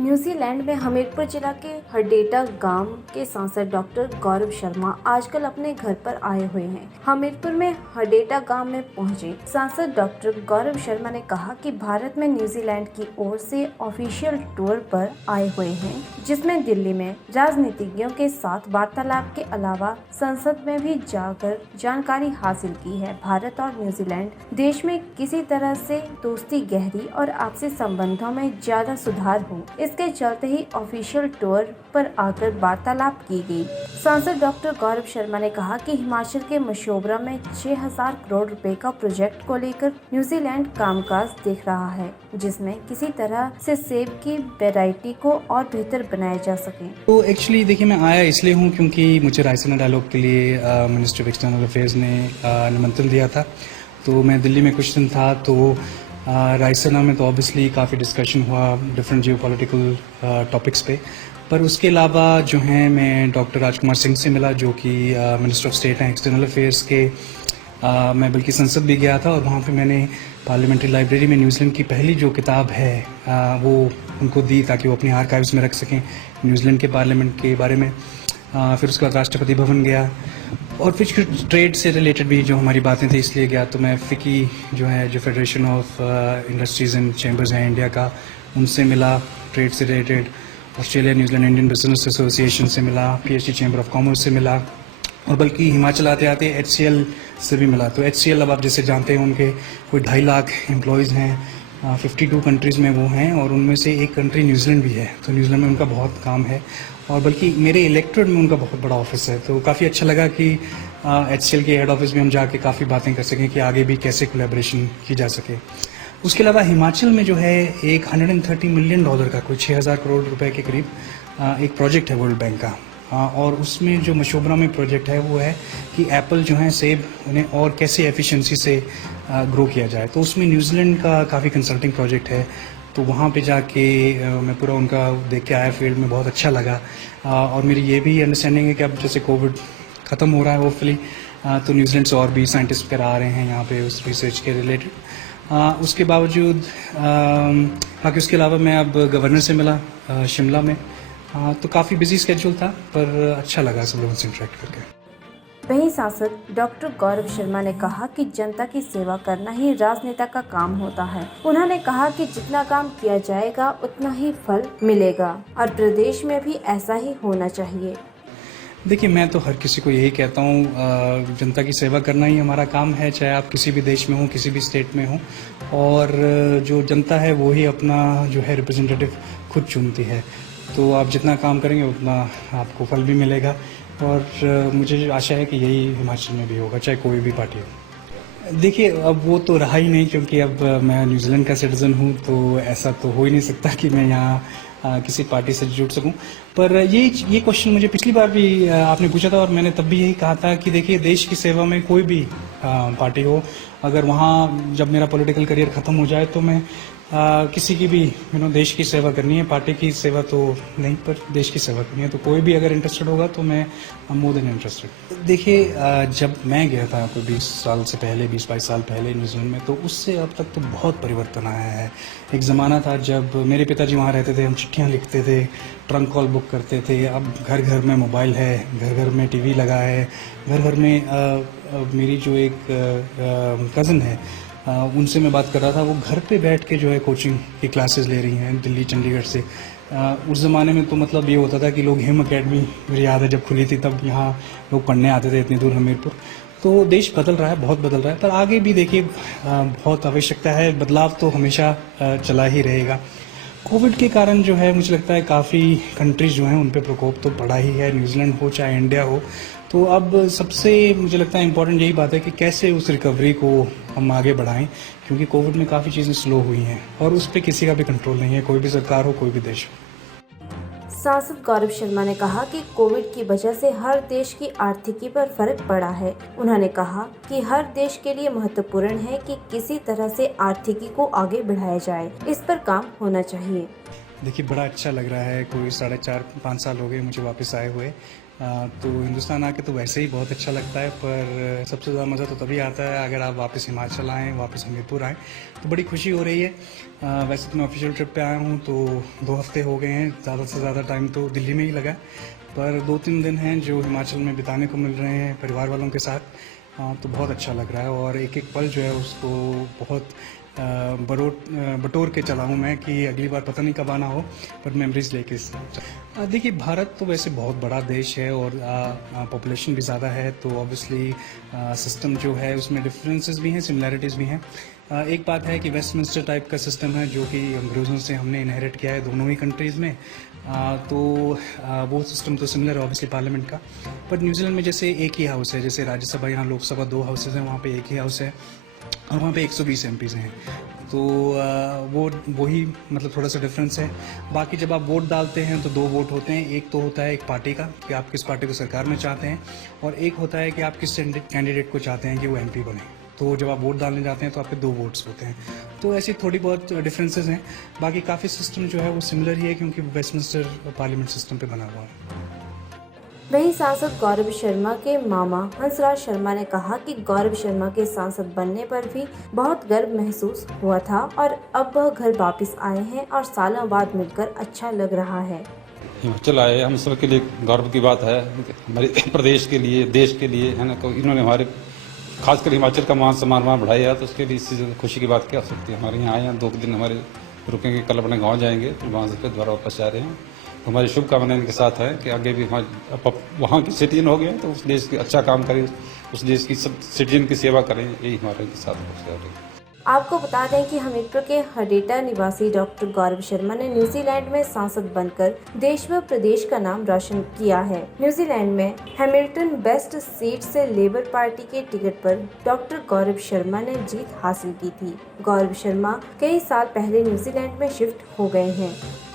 New Zealand में हमीरपुर जिला के हडेटा गांव के सांसद डॉक्टर गौरव शर्मा आजकल अपने घर पर आए हुए हैं। हमीरपुर में हडेटा गांव में पहुंचे सांसद डॉक्टर गौरव शर्मा ने कहा कि भारत में न्यूजीलैंड की ओर से ऑफिशियल टूर पर आए हुए हैं, जिसमें दिल्ली में राजनीतिज्ञों के साथ वार्तालाप के अलावा संसद में भी जाकर जानकारी हासिल की है। भारत और न्यूजीलैंड देश में किसी तरह से दोस्ती गहरी और आपसी संबंधों में ज्यादा सुधार हो, इसके चलते ही ऑफिशियल टूर पर आकर वार्तालाप की गई। सांसद डॉक्टर गौरव शर्मा ने कहा कि हिमाचल के मशोबरा में 6,000 करोड़ रुपए का प्रोजेक्ट को लेकर न्यूजीलैंड कामकाज देख रहा है, जिसमें किसी तरह से सेब की वैरायटी को और बेहतर बनाया जा सके। तो एक्चुअली देखिए, मैं आया इसलिए हूँ क्योंकि मुझे रायसीना डायलॉग के लिए मिनिस्टर ऑफ एक्सटर्नल अफेयर्स ने निमंत्रण दिया था। तो मैं दिल्ली में कुछ दिन था, तो रायसीना में तो ऑब्वियसली काफ़ी डिस्कशन हुआ डिफरेंट जियोपॉलिटिकल टॉपिक्स पे, पर उसके अलावा जो है मैं डॉक्टर राजकुमार सिंह से मिला, जो कि मिनिस्टर ऑफ स्टेट हैं एक्सटर्नल अफेयर्स के। मैं बल्कि संसद भी गया था और वहाँ पे मैंने पार्लियामेंट्री लाइब्रेरी में न्यूजीलैंड की पहली जो किताब है वो उनको दी, ताकि वो अपने आर्काइव्स में रख सकें न्यूजीलैंड के पार्लियामेंट के बारे में। फिर उसके बाद राष्ट्रपति भवन गया और फिर ट्रेड से रिलेटेड भी जो हमारी बातें थी इसलिए गया। तो मैं फिकी जो है, जो federation of industries and chambers हैं इंडिया का, उनसे मिला ट्रेड से related. Australia New Zealand Indian business association से मिला, PhD चैम्बर ऑफ कॉमर्स से मिला, और बल्कि हिमाचल आते आते HCL से भी मिला। तो HCL अब आप जैसे जानते हैं, उनके कोई 2.5 लाख एम्प्लॉयज़ हैं, 52 कंट्रीज़ में वो हैं, और उनमें से एक कंट्री न्यूजीलैंड भी है। तो न्यूजीलैंड में उनका बहुत काम है, और बल्कि मेरे इलेक्टोरेट में उनका बहुत बड़ा ऑफिस है। तो काफ़ी अच्छा लगा कि HCL के हेड ऑफिस में हम जाके काफ़ी बातें कर सकें कि आगे भी कैसे कोलैबोरेशन की जा सके। उसके अलावा हिमाचल में जो है एक $130 मिलियन का, कोई 6,000 करोड़ रुपए के करीब एक प्रोजेक्ट है वर्ल्ड बैंक का। और उसमें जो मशोबरा में प्रोजेक्ट है वो है कि एप्पल जो है, सेब, उन्हें और कैसे एफिशिएंसी से ग्रो किया जाए। तो उसमें न्यूजीलैंड का काफ़ी कंसल्टिंग प्रोजेक्ट है। तो वहाँ पे जाके मैं पूरा उनका देख के आया फील्ड में, बहुत अच्छा लगा। और मेरी ये भी अंडरस्टैंडिंग है कि अब जैसे कोविड ख़त्म हो रहा है होपफुली, तो न्यूजीलैंड से और भी साइंटिस्ट वगैरह आ रहे हैं यहाँ पे उस रिसर्च के रिलेटेड। उसके बावजूद बाकी उसके अलावा मैं अब गवर्नर से मिला शिमला में। तो काफ़ी बिजी स्केड्यूल था, पर अच्छा लगा सब लोगों से इंटरेक्ट करके। वहीं सांसद डॉक्टर गौरव शर्मा ने कहा कि जनता की सेवा करना ही राजनेता का काम होता है। उन्होंने कहा कि जितना काम किया जाएगा उतना ही फल मिलेगा, और प्रदेश में भी ऐसा ही होना चाहिए। देखिए, मैं तो हर किसी को यही कहता हूँ, जनता की सेवा करना ही हमारा काम है, चाहे आप किसी भी देश में हो, किसी भी स्टेट में हो। और जो जनता है वो ही अपना जो है रिप्रेजेंटेटिव खुद चुनती है। तो आप जितना काम करेंगे उतना आपको फल भी मिलेगा, और मुझे आशा है कि यही हिमाचल में भी होगा, चाहे कोई भी पार्टी हो। देखिए, अब वो तो रहा ही नहीं, क्योंकि अब मैं न्यूजीलैंड का सिटीज़न हूँ, तो ऐसा तो हो ही नहीं सकता कि मैं यहाँ किसी पार्टी से जुड़ सकूं। पर ये क्वेश्चन मुझे पिछली बार भी आपने पूछा था, और मैंने तब भी यही कहा था कि देखिए, देश की सेवा में कोई भी पार्टी हो, अगर वहाँ जब मेरा पॉलिटिकल करियर ख़त्म हो जाए तो मैं किसी की भी देश की सेवा करनी है, पार्टी की सेवा तो नहीं, पर देश की सेवा करनी है। तो कोई भी अगर इंटरेस्टेड होगा तो मैं मोर देन इंटरेस्टेड। देखिए, जब मैं गया था कोई 20 साल से पहले, 20-22 साल पहले न्यूजीलैंड में, तो उससे अब तक तो बहुत परिवर्तन आया है। एक ज़माना था जब मेरे पिताजी वहाँ रहते थे, हम चिट्ठियाँ लिखते थे, ट्रंक कॉल बुक करते थे। अब घर घर में मोबाइल है, घर घर में TV लगा है, घर घर में मेरी जो एक कज़न है, उनसे मैं बात कर रहा था, वो घर पे बैठ के जो है कोचिंग की क्लासेस ले रही हैं दिल्ली चंडीगढ़ से। उस ज़माने में तो मतलब ये होता था कि लोग हिम अकेडमी, मुझे याद है जब खुली थी तब यहाँ लोग पढ़ने आते थे इतनी दूर हमीरपुर। तो देश बदल रहा है, बहुत बदल रहा है, पर आगे भी देखिए बहुत आवश्यकता है, बदलाव तो हमेशा चला ही रहेगा। कोविड के कारण जो है मुझे लगता है काफ़ी कंट्रीज जो हैं उन पे प्रकोप तो पड़ा ही है, न्यूजीलैंड हो चाहे इंडिया हो। तो अब सबसे मुझे लगता है इम्पोर्टेंट यही बात है कि कैसे उस रिकवरी को हम आगे बढ़ाएं, क्योंकि कोविड में काफ़ी चीज़ें स्लो हुई हैं और उस पर किसी का भी कंट्रोल नहीं है, कोई भी सरकार हो, कोई भी देश हो। सांसद गौरव शर्मा ने कहा कि कोविड की वजह से हर देश की आर्थिकी पर फर्क पड़ा है। उन्होंने कहा कि हर देश के लिए महत्वपूर्ण है कि किसी तरह से आर्थिकी को आगे बढ़ाया जाए, इस पर काम होना चाहिए। देखिए, बड़ा अच्छा लग रहा है, कोई 4.5-5 साल हो गए मुझे वापस आए हुए। तो हिंदुस्तान आके तो वैसे ही बहुत अच्छा लगता है, पर सबसे ज़्यादा मज़ा तो तभी आता है अगर आप वापस हिमाचल आएँ, वापस हमीरपुर आएँ, तो बड़ी खुशी हो रही है। वैसे तो मैं ऑफिशियल ट्रिप पे आया हूँ तो 2 हफ्ते हो गए हैं, ज़्यादा से ज़्यादा टाइम तो दिल्ली में ही लगा है, पर 2-3 दिन हैं जो हिमाचल में बिताने को मिल रहे हैं परिवार वालों के साथ। तो बहुत अच्छा लग रहा है और एक-एक पल जो है उसको बहुत बटोर के चला हूँ मैं कि अगली बार पता नहीं कब आना हो, पर मेमोरीज लेके देखिए भारत तो वैसे बहुत बड़ा देश है और पॉपुलेशन भी ज़्यादा है, तो ऑब्वियसली सिस्टम जो है उसमें डिफरेंसेस भी हैं, सिमिलैरिटीज़ भी हैं। एक बात है कि वेस्टमिंस्टर टाइप का सिस्टम है जो कि अंग्रेज़ों से हमने इनहेरिट किया है दोनों ही कंट्रीज़ में। वो सिस्टम तो सिमिलर है ऑब्वियसली पार्लियामेंट का, बट न्यूजीलैंड में जैसे एक ही हाउस है, जैसे राज्यसभा यहाँ लोकसभा 2 हाउसेज हैं, वहाँ पे एक ही हाउस है और वहाँ पे 120 एमपीज़ हैं। तो वही मतलब थोड़ा सा डिफरेंस है। बाकी जब आप वोट डालते हैं तो 2 वोट होते हैं, एक तो होता है एक पार्टी का कि आप किस पार्टी को सरकार में चाहते हैं, और एक होता है कि आप किस कैंडिडेट को चाहते हैं कि वो एमपी बने। तो जब आप वोट डालने जाते हैं तो आपके 2 वोट्स होते हैं। तो ऐसी थोड़ी बहुत डिफरेंसेस हैं, बाकी काफ़ी सिस्टम जो है वो सिमिलर ही है क्योंकि वेस्टमिंस्टर पार्लियामेंट सिस्टम पे बना हुआ है। वहीं सांसद गौरव शर्मा के मामा हंसराज शर्मा ने कहा कि गौरव शर्मा के सांसद बनने पर भी बहुत गर्व महसूस हुआ था और अब वह घर वापस आए हैं और सालों बाद मिलकर अच्छा लग रहा है। हिमाचल आए हम सब के लिए गौरव की बात है, हमारे प्रदेश के लिए, देश के लिए, है ना। तो इन्होंने हमारे खासकर हिमाचल का मान सम्मान वहाँ बढ़ाया, तो उसके लिए इससे ज़्यादा खुशी की बात क्या हो सकती है। हमारे यहाँ आए हैं, 2 दिन हमारे रुकेंगे, कल अपने गाँव जाएंगे, फिर वहाँ से फिर दोबारा वापस जा रहे हैं। तो हमारी शुभकामनाएं इनके साथ है कि आगे भी हमारे वहाँ के सिटीजन हो गए तो उस देश के अच्छा काम करें, उस देश की सब सिटीजन की सेवा करें, यही हमारे साथ है। आपको बता दें कि हमीरपुर के हडेटा निवासी डॉक्टर गौरव शर्मा ने न्यूजीलैंड में सांसद बनकर देश व प्रदेश का नाम रोशन किया है। न्यूजीलैंड में हैमिल्टन वेस्ट सीट से लेबर पार्टी के टिकट पर डॉक्टर गौरव शर्मा ने जीत हासिल की थी। गौरव शर्मा कई साल पहले न्यूजीलैंड में शिफ्ट हो गए हैं।